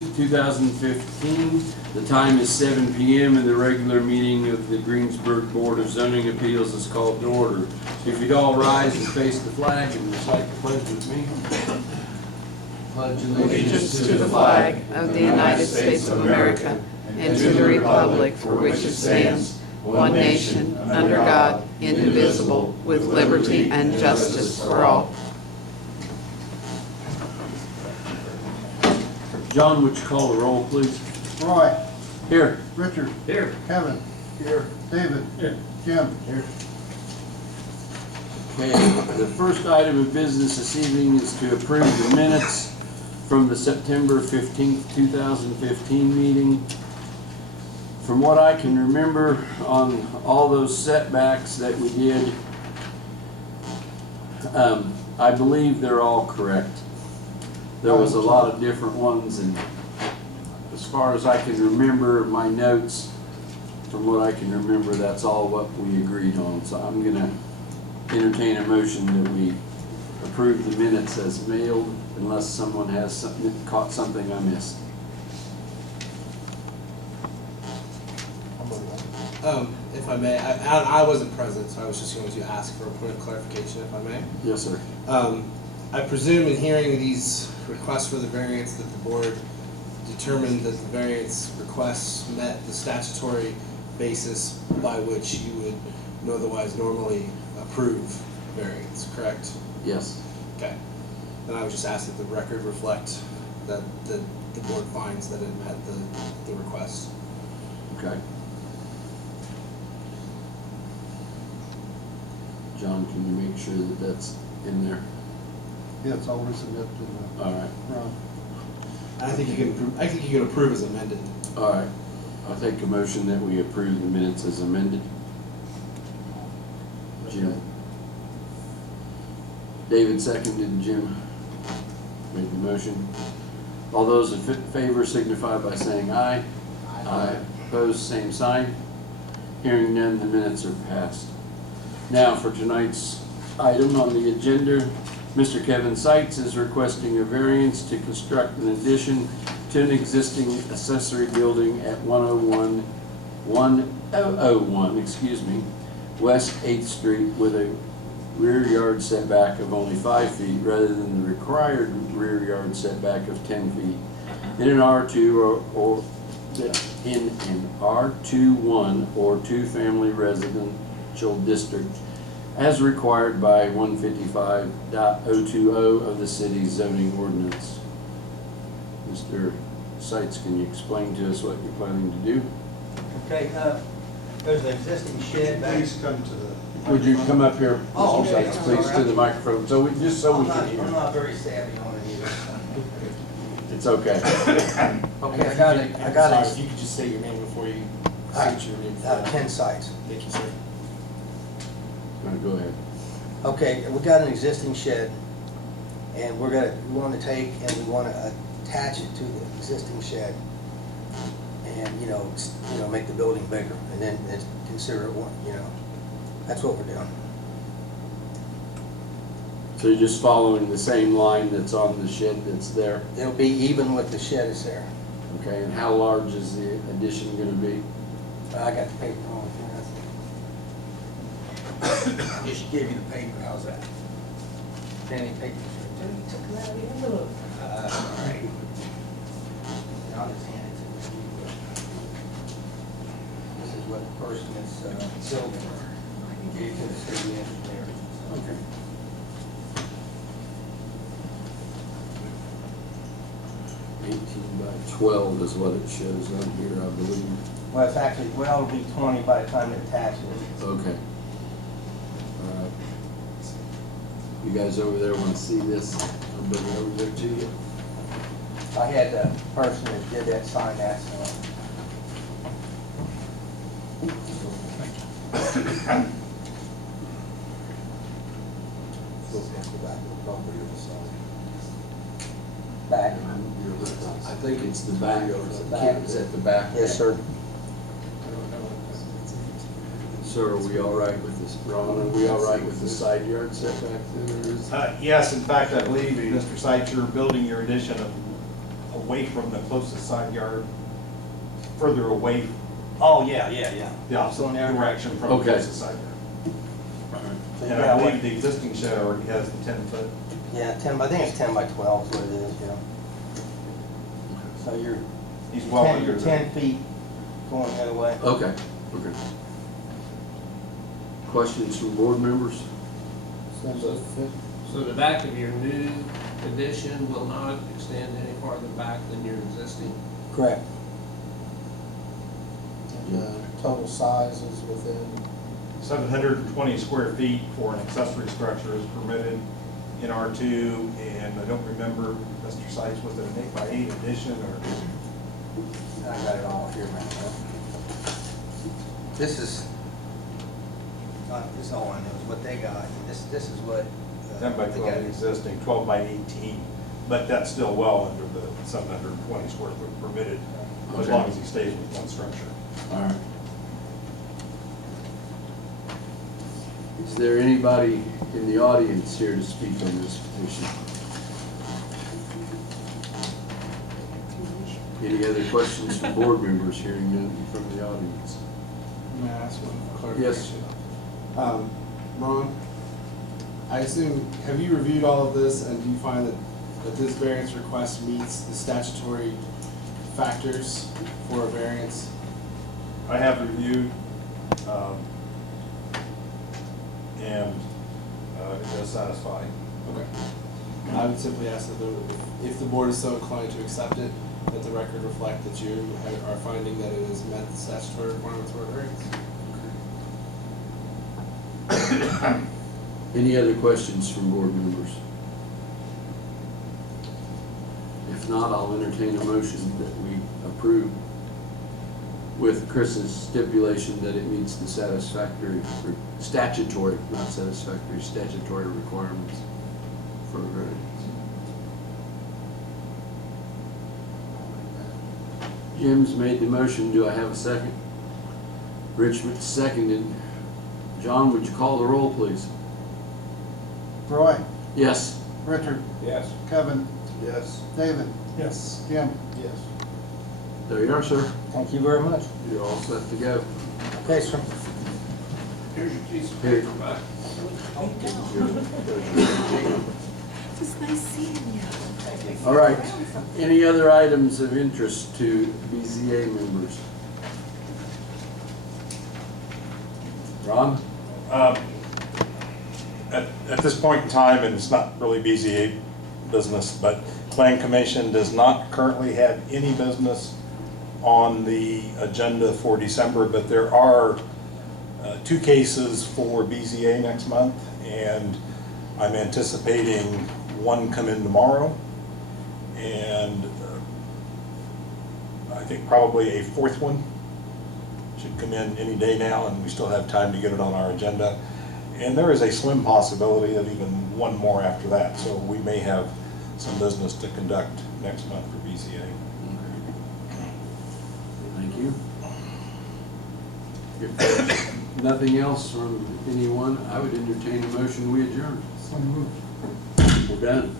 2015. The time is 7 p.m. and the regular meeting of the Greensburg Board of Zoning Appeals is called to order. If you'd all rise and face the flag and recite the pledge with me. Pledge Allegiance to the flag of the United States of America and to the republic for which it stands, one nation, under God, indivisible, with liberty and justice for all. John, would you call the roll, please? Roy. Here. Richard. Here. Kevin. Here. David. Here. Jim. Here. Okay, the first item of business this evening is to approve the minutes from the September 15th, 2015 meeting. From what I can remember on all those setbacks that we did, I believe they're all correct. There was a lot of different ones, and as far as I can remember my notes, from what I can remember, that's all what we agreed on. So I'm gonna entertain a motion that we approve the minutes as mailed, unless someone has something, caught something I missed. If I may, I wasn't present, so I was just going to ask for a point of clarification, if I may. Yes, sir. I presume in hearing these requests for the variance that the board determined that the variance requests met the statutory basis by which you would otherwise normally approve a variance, correct? Yes. Okay. Then I would just ask that the record reflect that the board finds that it met the request. Okay. John, can you make sure that that's in there? Yeah, it's already submitted to the All right. Ron. I think you can approve as amended. All right. I'll take a motion that we approve the minutes as amended. Jim. David seconded, Jim made the motion. All those in favor signify by saying aye. Aye. Opposed, same sign. Hearing none, the minutes are passed. Now for tonight's item on the agenda, Mr. Kenneth Seitz is requesting a variance to construct an addition to an existing accessory building at 101 West 8th Street with a rear yard setback of only 5 feet rather than the required rear yard setback of 10 feet in an R2 or in an R21 or two-family residential district as required by 155.020 of the city's zoning ordinance. Mr. Seitz, can you explain to us what you're planning to do? Okay, there's an existing shed back. Please come to the. Would you come up here, Oh, Mr. okay. Seitz, please, to the microphone, so we can I'm hear. not very savvy on it either. It's okay. Okay, I got Sorry, it. if you could just say your name before you Alright, state your name. Ken Seitz. Thank you, sir. All right, go ahead. Okay, we got an existing shed, and we want to take and we want to attach it to the existing shed, and make the building bigger, and then consider it one. That's what we're doing. So you're just following the same line that's on the shed that's there? It'll be even with the shed is there. Okay, and how large is the addition gonna be? I got the paper on it. Just give you the paper, how's that? Any paper? All right. I'll just hand it to you. This is what the person that's building gave to the city engineer. Okay. by 12 is what it shows on here, I believe. Well, it's actually, it'll be 20 by the time it attaches it. Okay. All right. You guys over there want to see this? I'll bring it over there to you. I had the person that did that sign that, so. Back. I think it's the back. It's at the back. Yes, sir. So are we all right with this, Ron? Are we all right with the side yard setback there? Yes, in fact, I believe, Mr. Seitz, you're building your addition away from the closest side yard, further away, Oh, yeah. the opposite direction from the Okay. closest side yard. So And yeah, I believe the existing shed already has the 10-foot. Yeah, 10, I think it's 10 by 12 is what it is, yeah. So you're He's well 10, under you're the. 10 feet going the other way. Okay, okay. Questions from board members? So the back of your new addition will not extend any farther back than your existing? Correct. And the total size is within, 720 square feet for an accessory structure is permitted in R2, and I don't remember, Mr. Seitz, was it an 8x8 addition or? I got it all here, man. This is all I know is what they got. This is what. 10 by they 12 got. existing, 12 by 18, but that's still well under the 720 square foot permitted, as Okay. long as he stays with one structure. All right. Is there anybody in the audience here to speak on this petition? Any other questions from board members, hearing none from the audience? May I ask one Yes. clarification? Ron, I assume, have you reviewed all of this, and do you find that this variance request meets the statutory factors for a variance? I have reviewed, and it does satisfy. Okay. I would simply ask that if the board is so inclined to accept it, that the record reflect that you are finding that it has met the statutory requirements for a variance. Any other questions from board members? If not, I'll entertain a motion that we approve with Chris's stipulation that it meets the satisfactory, or statutory, not satisfactory, statutory requirements for a variance. Jim's made the motion. Do I have a second? Richmond seconded. John, would you call the roll, please? Roy, Yes. Richard, Yes. Kevin, yes. David, Yes. Jim. Yes. There you are, sir. Thank you very much. You're all set to go. Okay, sir. Here's your piece of Here. paper back. It's nice seeing you. All right. Any other items of interest to BZA members? Ron? At this point in time, and it's not really BZA business, but Plan Commission does not currently have any business on the agenda for December, but there are two cases for BZA next month, and I'm anticipating one come in tomorrow, and I think probably a fourth one should come in any day now, and we still have time to get it on our agenda. And there is a slim possibility of even one more after that, so we may have some business to conduct next month for BZA. Thank you. If there's nothing else from anyone, I would entertain a motion, we adjourn. So moved. We're done.